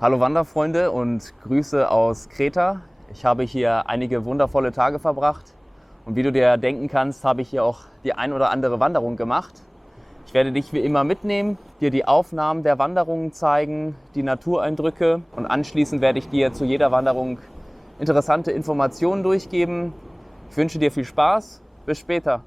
Hallo Wanderfreunde und Grüße aus Kreta. Ich habe hier einige wundervolle Tage verbracht und wie du dir denken kannst, habe ich hier auch die ein oder andere Wanderung gemacht. Ich werde dich wie immer mitnehmen, dir die Aufnahmen der Wanderungen zeigen, die Natureindrücke und anschließend werde ich dir zu jeder Wanderung interessante Informationen durchgeben. Ich wünsche dir viel Spaß. Bis später.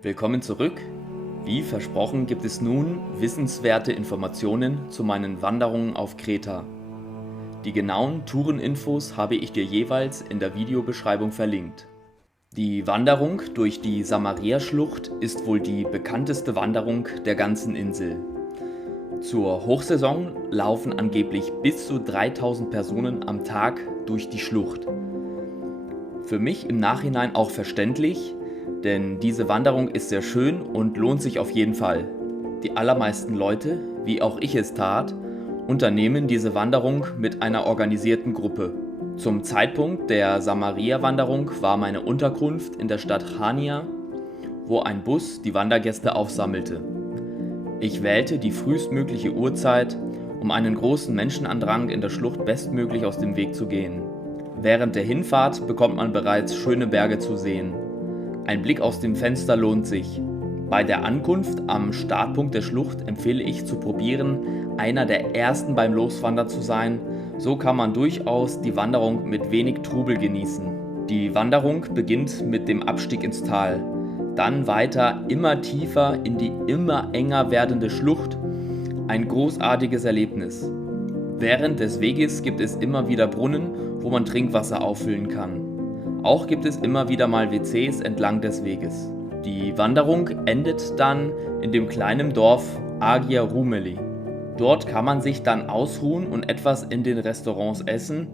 Willkommen zurück. Wie versprochen gibt es nun wissenswerte Informationen zu meinen Wanderungen auf Kreta. Die genauen Toureninfos habe ich dir jeweils in der Videobeschreibung verlinkt. Die Wanderung durch die Samaria-Schlucht ist wohl die bekannteste Wanderung der ganzen Insel. Zur Hochsaison laufen angeblich bis zu 3000 Personen am Tag durch die Schlucht. Für mich im Nachhinein auch verständlich, denn diese Wanderung ist sehr schön und lohnt sich auf jeden Fall. Die allermeisten Leute, wie auch ich es tat, unternehmen diese Wanderung mit einer organisierten Gruppe. Zum Zeitpunkt der Samaria-Wanderung war meine Unterkunft in der Stadt Chania, wo ein Bus die Wandergäste aufsammelte. Ich wählte die frühestmögliche Uhrzeit, um einen großen Menschenandrang in der Schlucht bestmöglich aus dem Weg zu gehen. Während der Hinfahrt bekommt man bereits schöne Berge zu sehen. Ein Blick aus dem Fenster lohnt sich. Bei der Ankunft am Startpunkt der Schlucht empfehle ich zu probieren, einer der ersten beim Loswandern zu sein. So kann man durchaus die Wanderung mit wenig Trubel genießen. Die Wanderung beginnt mit dem Abstieg ins Tal, dann weiter immer tiefer in die immer enger werdende Schlucht. Ein großartiges Erlebnis. Während des Weges gibt es immer wieder Brunnen, wo man Trinkwasser auffüllen kann. Auch gibt es immer wieder mal WCs entlang des Weges. Die Wanderung endet dann in dem kleinen Dorf Agia Rumeli. Dort kann man sich dann ausruhen und etwas in den Restaurants essen,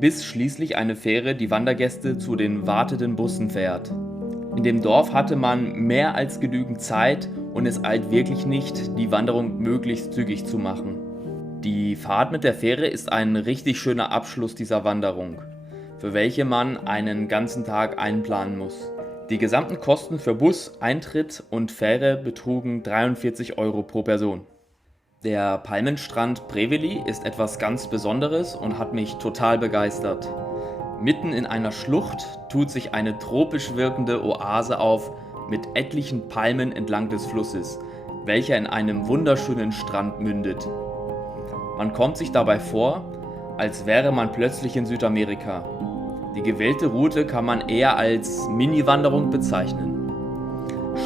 bis schließlich eine Fähre die Wandergäste zu den wartenden Bussen fährt. In dem Dorf hatte man mehr als genügend Zeit und es eilt wirklich nicht, die Wanderung möglichst zügig zu machen. Die Fahrt mit der Fähre ist ein richtig schöner Abschluss dieser Wanderung, für welche man einen ganzen Tag einplanen muss. Die gesamten Kosten für Bus, Eintritt und Fähre betrugen 43 € pro Person. Der Palmenstrand Preveli ist etwas ganz Besonderes und hat mich total begeistert. Mitten in einer Schlucht tut sich eine tropisch wirkende Oase auf mit etlichen Palmen entlang des Flusses, welcher in einem wunderschönen Strand mündet. Man kommt sich dabei vor, als wäre man plötzlich in Südamerika. Die gewählte Route kann man eher als Mini-Wanderung bezeichnen.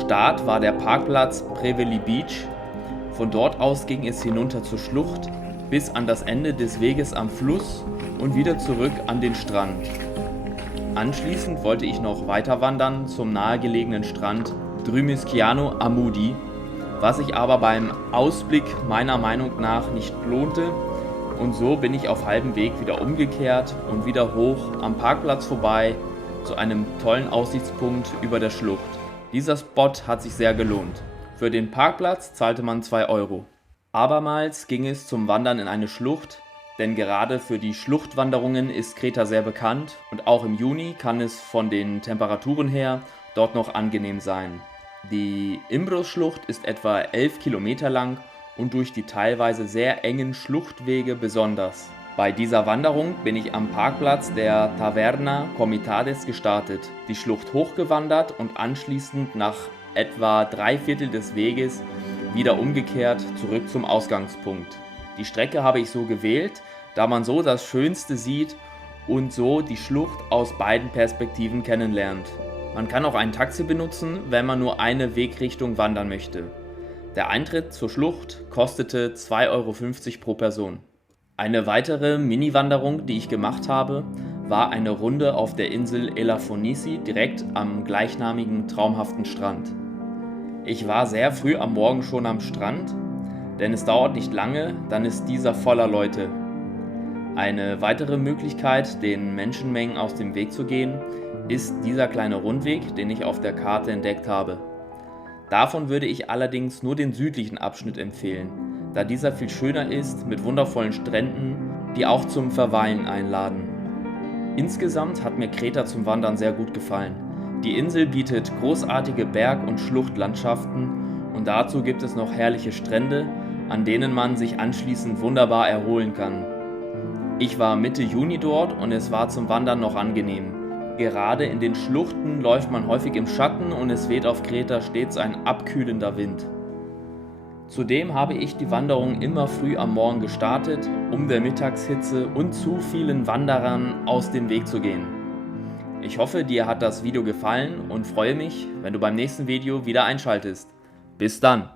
Start war der Parkplatz Preveli Beach. Von dort aus ging es hinunter zur Schlucht bis an das Ende des Weges am Fluss und wieder zurück an den Strand. Anschließend wollte ich noch weiter wandern zum nahegelegenen Strand Drymiskiano Amudi, was sich aber beim Ausblick meiner Meinung nach nicht lohnte, und so bin ich auf halbem Weg wieder umgekehrt und wieder hoch am Parkplatz vorbei zu einem tollen Aussichtspunkt über der Schlucht. Dieser Spot hat sich sehr gelohnt. Für den Parkplatz zahlte man 2 €. Abermals ging es zum Wandern in eine Schlucht, denn gerade für die Schluchtwanderungen ist Kreta sehr bekannt und auch im Juni kann es von den Temperaturen her dort noch angenehm sein. Die Imbros-Schlucht ist etwa 11 Kilometer lang und durch die teilweise sehr engen Schluchtwege besonders. Bei dieser Wanderung bin ich am Parkplatz der Taverna Comitades gestartet, die Schlucht hochgewandert und anschließend nach etwa 3/4 des Weges wieder umgekehrt zurück zum Ausgangspunkt. Die Strecke habe ich so gewählt, da man so das Schönste sieht und so die Schlucht aus beiden Perspektiven kennenlernt. Man kann auch ein Taxi benutzen, wenn man nur eine Wegrichtung wandern möchte. Der Eintritt zur Schlucht kostete 2,50 € pro Person. Eine weitere Mini-Wanderung, die ich gemacht habe, war eine Runde auf der Insel Elafonisi direkt am gleichnamigen traumhaften Strand. Ich war sehr früh am Morgen schon am Strand, denn es dauert nicht lange, dann ist dieser voller Leute. Eine weitere Möglichkeit, den Menschenmengen aus dem Weg zu gehen, ist dieser kleine Rundweg, den ich auf der Karte entdeckt habe. Davon würde ich allerdings nur den südlichen Abschnitt empfehlen, da dieser viel schöner ist mit wundervollen Stränden, die auch zum Verweilen einladen. Insgesamt hat mir Kreta zum Wandern sehr gut gefallen. Die Insel bietet großartige Berg- und Schluchtlandschaften und dazu gibt es noch herrliche Strände, an denen man sich anschließend wunderbar erholen kann. Ich war Mitte Juni dort und es war zum Wandern noch angenehm. Gerade in den Schluchten läuft man häufig im Schatten und es weht auf Kreta stets ein abkühlender Wind. Zudem habe ich die Wanderung immer früh am Morgen gestartet, um der Mittagshitze und zu vielen Wanderern aus dem Weg zu gehen. Ich hoffe, dir hat das Video gefallen und freue mich, wenn du beim nächsten Video wieder einschaltest. Bis dann!